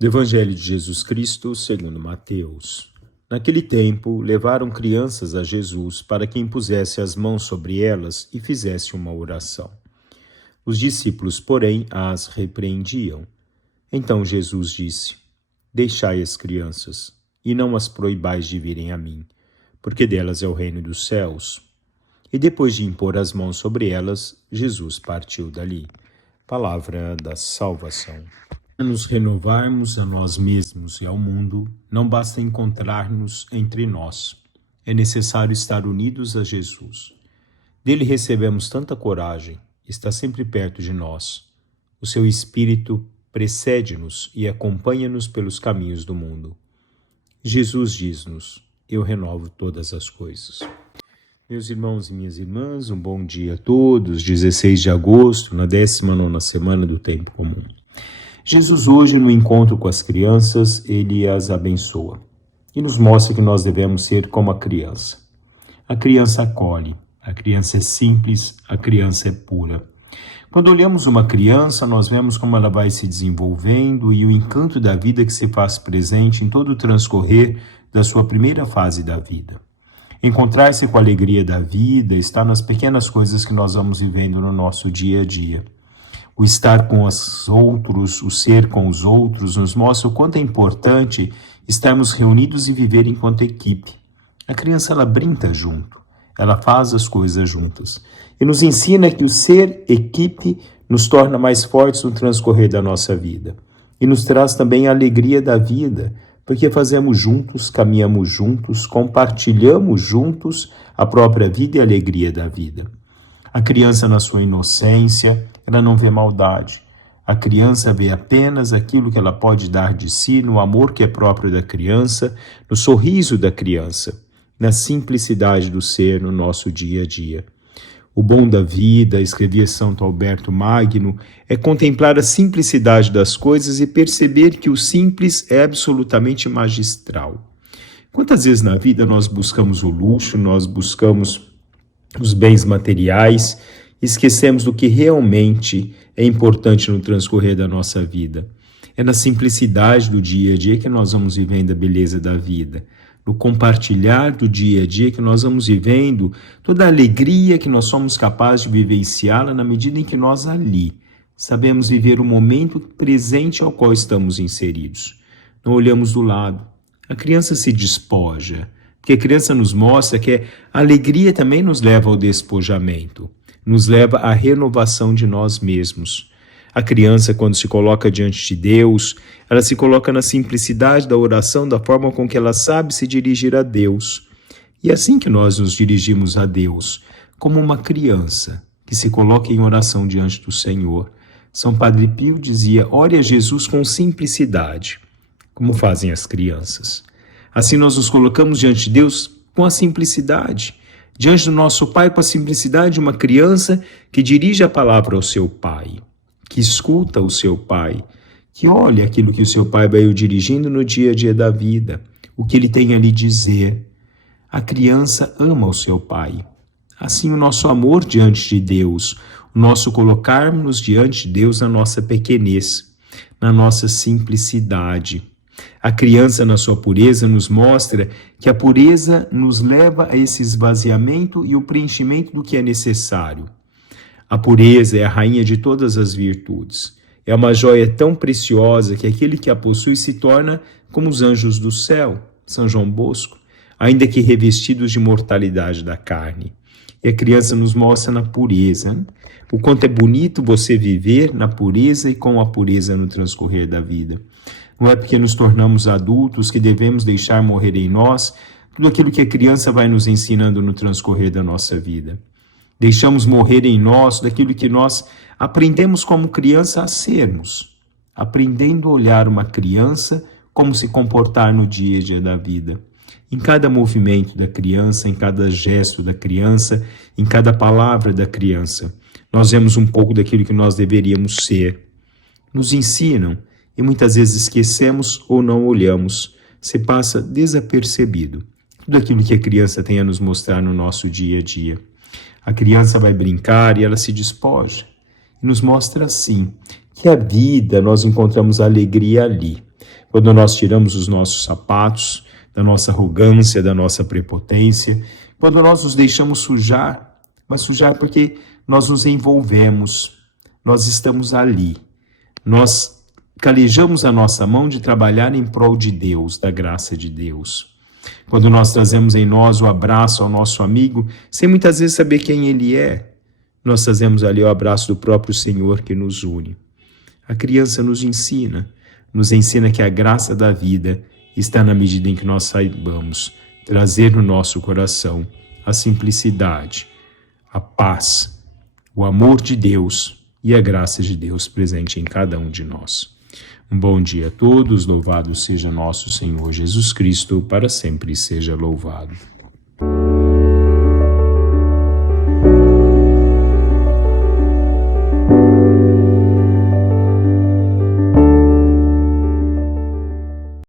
Do Evangelho de Jesus Cristo, segundo Mateus. Naquele tempo, levaram crianças a Jesus para que impusesse as mãos sobre elas e fizesse uma oração. Os discípulos, porém, as repreendiam. Então Jesus disse: Deixai as crianças, e não as proibais de virem a mim, porque delas é o reino dos céus. E depois de impor as mãos sobre elas, Jesus partiu dali. Palavra da salvação. Para nos renovarmos a nós mesmos e ao mundo, não basta encontrar-nos entre nós. É necessário estar unidos a Jesus. Dele recebemos tanta coragem, está sempre perto de nós. O seu Espírito precede-nos e acompanha-nos pelos caminhos do mundo. Jesus diz-nos: Eu renovo todas as coisas. Meus irmãos e minhas irmãs, um bom dia a todos. 16 de agosto, na 19ª semana do Tempo Comum. Jesus hoje, no encontro com as crianças, ele as abençoa e nos mostra que nós devemos ser como a criança. A criança acolhe, a criança é simples, a criança é pura. Quando olhamos uma criança, nós vemos como ela vai se desenvolvendo e o encanto da vida que se faz presente em todo o transcorrer da sua primeira fase da vida. Encontrar-se com a alegria da vida está nas pequenas coisas que nós vamos vivendo no nosso dia a dia. O estar com os outros, o ser com os outros, nos mostra o quanto é importante estarmos reunidos e viver enquanto equipe. A criança, ela brinca junto, ela faz as coisas juntas. E nos ensina que o ser equipe nos torna mais fortes no transcorrer da nossa vida. E nos traz também a alegria da vida, porque fazemos juntos, caminhamos juntos, compartilhamos juntos a própria vida e a alegria da vida. A criança, na sua inocência, ela não vê maldade. A criança vê apenas aquilo que ela pode dar de si, no amor que é próprio da criança, no sorriso da criança, na simplicidade do ser no nosso dia a dia. O bom da vida, escrevia Santo Alberto Magno, é contemplar a simplicidade das coisas e perceber que o simples é absolutamente magistral. Quantas vezes na vida nós buscamos o luxo, nós buscamos os bens materiais, esquecemos do que realmente é importante no transcorrer da nossa vida. É na simplicidade do dia a dia que nós vamos vivendo a beleza da vida. No compartilhar do dia a dia que nós vamos vivendo toda a alegria que nós somos capazes de vivenciá-la na medida em que nós ali sabemos viver o momento presente ao qual estamos inseridos. Não olhamos do lado. A criança se despoja, porque a criança nos mostra que a alegria também nos leva ao despojamento, nos leva à renovação de nós mesmos. A criança, quando se coloca diante de Deus, ela se coloca na simplicidade da oração, da forma com que ela sabe se dirigir a Deus. E é assim que nós nos dirigimos a Deus, como uma criança que se coloca em oração diante do Senhor. São Padre Pio dizia: ore a Jesus com simplicidade, como fazem as crianças. Assim nós nos colocamos diante de Deus com a simplicidade, diante do nosso Pai com a simplicidade de uma criança que dirige a palavra ao seu Pai, que escuta o seu Pai, que olha aquilo que o seu Pai vai o dirigindo no dia a dia da vida, o que ele tem a lhe dizer. A criança ama o seu Pai. Assim o nosso amor diante de Deus, o nosso colocarmos diante de Deus na nossa pequenez, na nossa simplicidade. A criança, na sua pureza, nos mostra que a pureza nos leva a esse esvaziamento e o preenchimento do que é necessário. A pureza é a rainha de todas as virtudes. É uma joia tão preciosa que aquele que a possui se torna como os anjos do céu, São João Bosco, ainda que revestidos de mortalidade da carne. E a criança nos mostra na pureza, né? O quanto é bonito você viver na pureza e com a pureza no transcorrer da vida. Não é porque nos tornamos adultos que devemos deixar morrer em nós tudo aquilo que a criança vai nos ensinando no transcorrer da nossa vida. Deixamos morrer em nós daquilo que nós aprendemos como criança a sermos, aprendendo a olhar uma criança como se comportar no dia a dia da vida. Em cada movimento da criança, em cada gesto da criança, em cada palavra da criança, nós vemos um pouco daquilo que nós deveríamos ser. Nos ensinam e muitas vezes esquecemos ou não olhamos, se passa desapercebido tudo aquilo que a criança tem a nos mostrar no nosso dia a dia. A criança vai brincar e ela se despoja. E nos mostra assim, que a vida, nós encontramos a alegria ali. quando nós tiramos os nossos sapatos, da nossa arrogância, da nossa prepotência, quando nós nos deixamos sujar, mas sujar porque nós nos envolvemos, nós estamos ali, nós calejamos a nossa mão de trabalhar em prol de Deus, da graça de Deus. Quando nós trazemos em nós o abraço ao nosso amigo, sem muitas vezes saber quem ele é, nós trazemos ali o abraço do próprio Senhor que nos une. A criança nos ensina que a graça da vida está na medida em que nós saibamos trazer no nosso coração a simplicidade, a paz, o amor de Deus e a graça de Deus presente em cada um de nós. Um bom dia a todos, louvado seja nosso Senhor Jesus Cristo, para sempre seja louvado.